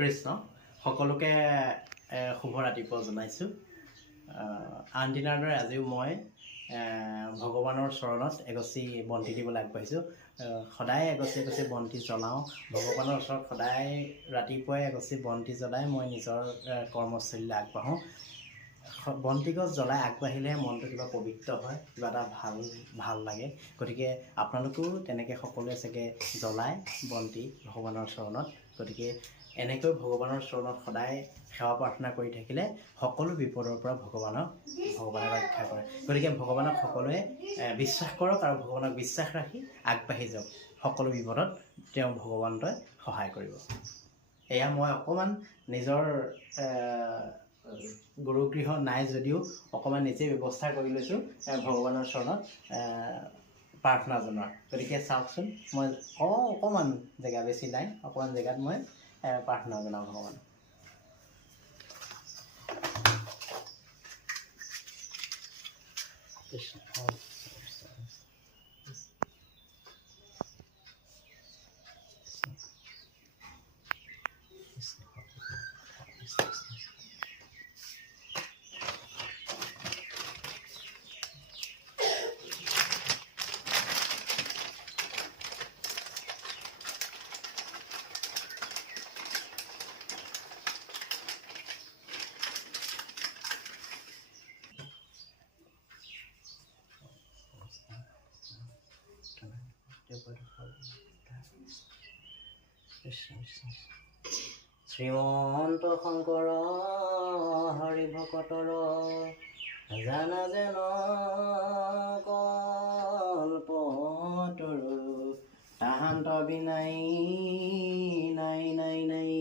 কৃষ্ণ সকলোকে শুভ ৰাতিপুৱা জনাইছোঁ। আন দিনাৰ দৰে আজিও মই ভগৱানৰ চৰণত এগছি বন্তি দিবলৈ আগবাঢ়িছোঁ। সদায় এগছি বন্তি জ্বলাওঁ। ভগৱানৰ ওচৰত সদায় ৰাতিপুৱাই এগছি বন্তি জ্বলাই মই নিজৰ কৰ্মস্থলীলৈ আগবাঢ়োঁ। বন্তি গছ জ্বলাই আগবাঢ়িলে মনটো কিবা পবিত্ৰ হয়, কিবা এটা ভাল লাগে। গতিকে আপোনালোকেও তেনেকৈ সকলোৱে চাগে জ্বলায় বন্তি ভগৱানৰ চৰণত। গতিকে এনেকৈ ভগৱানৰ চৰণত সদায় সেৱা প্ৰাৰ্থনা কৰি থাকিলে সকলো বিপদৰ পৰা ভগৱানে ৰক্ষা কৰে। গতিকে ভগৱানক সকলোৱে বিশ্বাস কৰক আৰু ভগৱানক বিশ্বাস ৰাখি আগবাঢ়ি যাওক। সকলো বিপদত তেওঁ ভগৱন্তই সহায় কৰিব। এয়া মই অকণমান নিজৰ গুৰুগৃহ নাই যদিও অকণমান নিজে ব্যৱস্থা কৰি লৈছোঁ ভগৱানৰ চৰণত প্ৰাৰ্থনা জনোৱাৰ। গতিকে চাওকচোন, মই অকণমান জেগা বেছি নাই, অকণমান জেগাত মই প্ৰাৰ্থনা জনাওঁ ভগৱানক। শ্ৰীমন্ত শংকৰ হৰি ভকতৰ জানা যেন কল্পতৰু তাহান্ত বিনাই নাই নাই নাই।